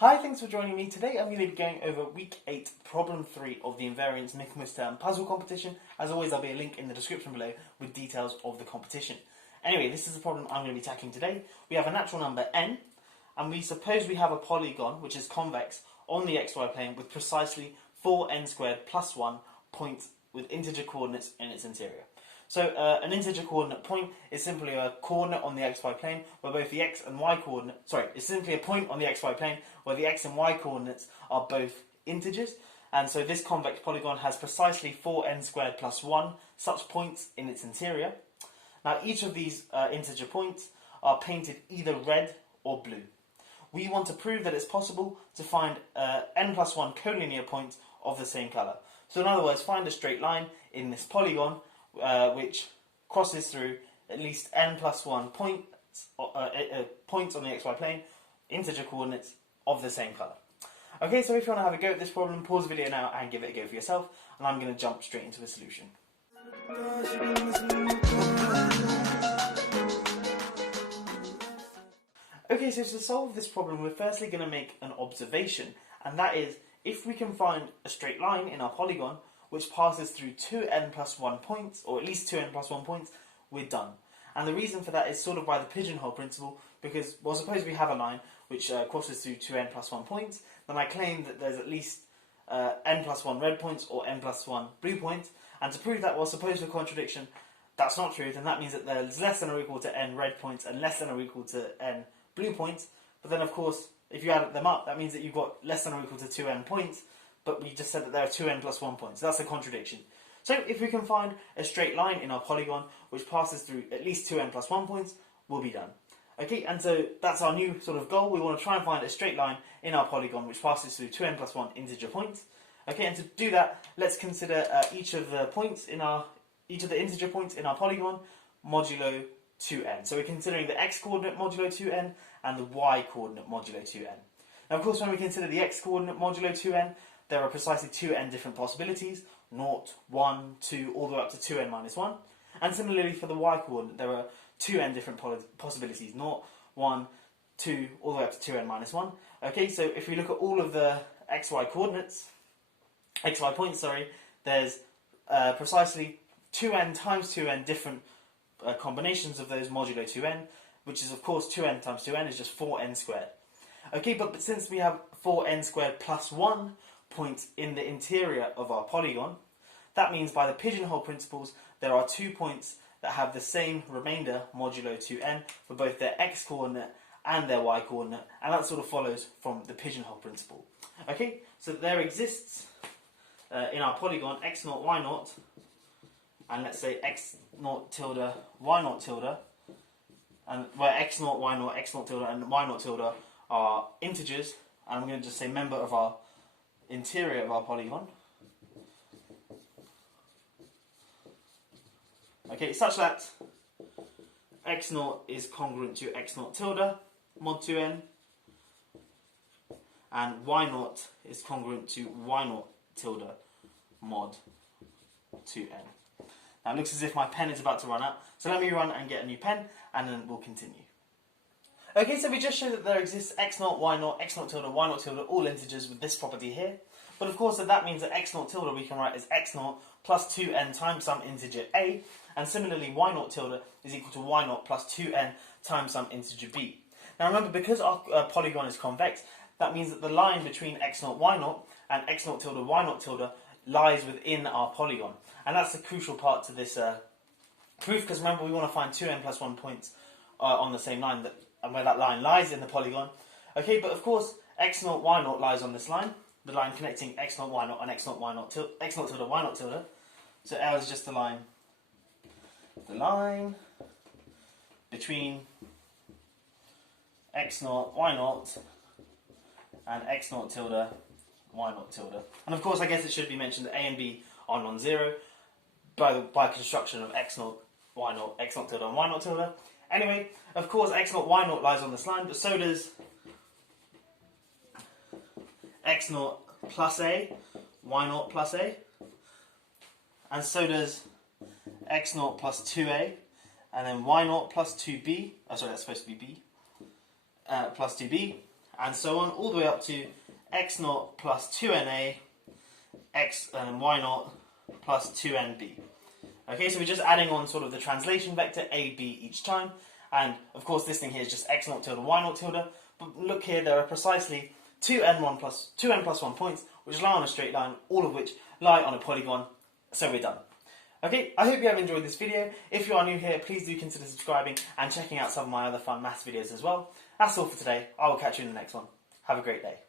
Hi, thanks for joining me. Today I'm going to be going over week 8, problem 3 of the Invariants Michaelmas term puzzle competition. As always, there'll be a link in the description below with details of the competition. Anyway, this is the problem I'm going to be tackling today. We have a natural number n, and we suppose we have a polygon, which is convex, on the xy plane with precisely 4n squared plus 1 points with integer coordinates in its interior. So an integer coordinate point is simply a coordinate on the xy plane where both the x and y coordinate, it's simply a point on the xy plane where the x and y coordinates are both integers. And so this convex polygon has precisely 4n squared plus 1 such points in its interior. Now each of these integer points are painted either red or blue. We want to prove that it's possible to find n plus 1 collinear points of the same colour. So in other words, find a straight line in this polygon which crosses through at least n plus 1 points on the xy plane, integer coordinates of the same colour. Okay, so if you want to have a go at this problem, pause the video now and give it a go for yourself, and I'm going to jump straight into the solution. Okay, so to solve this problem, we're firstly going to make an observation, and that is, if we can find a straight line in our polygon which passes through 2n plus 1 points, or at least 2n plus 1 points, we're done. And the reason for that is sort of by the pigeonhole principle, because, well, suppose we have a line which crosses through 2n plus 1 points, then I claim that there's at least n plus 1 red points or n plus 1 blue points, and to prove that, well, suppose for contradiction, that's not true, then that means that there's less than or equal to n red points and less than or equal to n blue points, but then of course, if you add them up, that means that you've got less than or equal to 2n points, but we just said that there are 2n plus 1 points. That's a contradiction. So if we can find a straight line in our polygon which passes through at least 2n plus 1 points, we'll be done. Okay, and so that's our new sort of goal. We want to try and find a straight line in our polygon which passes through 2n plus 1 integer points. Okay, and to do that, let's consider each of the integer points in our polygon modulo 2n. So we're considering the x coordinate modulo 2n and the y coordinate modulo 2n. Now, of course, when we consider the x coordinate modulo 2n, there are precisely 2n different possibilities, 0, 1, 2, all the way up to 2n minus 1. And similarly for the y coordinate, there are 2n different possibilities, 0, 1, 2, all the way up to 2n minus 1. Okay, so if we look at all of the xy points, there's precisely 2n times 2n different combinations of those modulo 2n, which is of course 2n times 2n is just 4n squared. Okay, but since we have 4n squared plus 1 points in the interior of our polygon, that means by the pigeonhole principles there are 2 points that have the same remainder modulo 2n for both their x coordinate and their y coordinate, and that sort of follows from the pigeonhole principle. Okay, so there exists in our polygon x0, y0, and let's say x0 tilde, y0 tilde, and where x0, y0, x0 tilde and y0 tilde are integers, and I'm going to just say member of our interior of our polygon. Okay, such that x0 is congruent to x0 tilde mod 2n, and y0 is congruent to y0 tilde mod 2n. Now it looks as if my pen is about to run out, so let me run and get a new pen, and then we'll continue. Okay, so we just showed that there exists x0, y0, x0 tilde, y0 tilde, all integers with this property here. But of course, that means that x0 tilde we can write as x0 plus 2n times some integer a, and similarly y0 tilde is equal to y0 plus 2n times some integer b. Now remember, because our polygon is convex, that means that the line between x0, y0 and x0 tilde, y0 tilde lies within our polygon. And that's the crucial part to this proof, because remember, we want to find 2n plus 1 points on the same line, and where that line lies in the polygon. Okay, but of course, x0, y0 lies on this line, the line connecting x0, y0 and x0, y0 tilde, x0 tilde, y0 tilde. So L is just the line between x0, y0 and x0 tilde, y0 tilde. And of course, I guess it should be mentioned that a and b are non-zero by construction of x0, y0, x0 tilde and y0 tilde. Anyway, of course, x0, y0 lies on this line, but so does x0 plus a, y0 plus a, and so does x0 plus 2a, and then y0 plus 2b, oh sorry, that's supposed to be b, plus 2b, and so on, all the way up to x0 plus 2na, x and y0 plus 2nb. Okay, so we're just adding on sort of the translation vector ab each time, and of course this thing here is just x0 tilde, y0 tilde, but look here, there are precisely 2n plus 1 points, which lie on a straight line, all of which lie on a polygon, so we're done. Okay, I hope you have enjoyed this video. If you are new here, please do consider subscribing and checking out some of my other fun maths videos as well. That's all for today. I will catch you in the next one. Have a great day.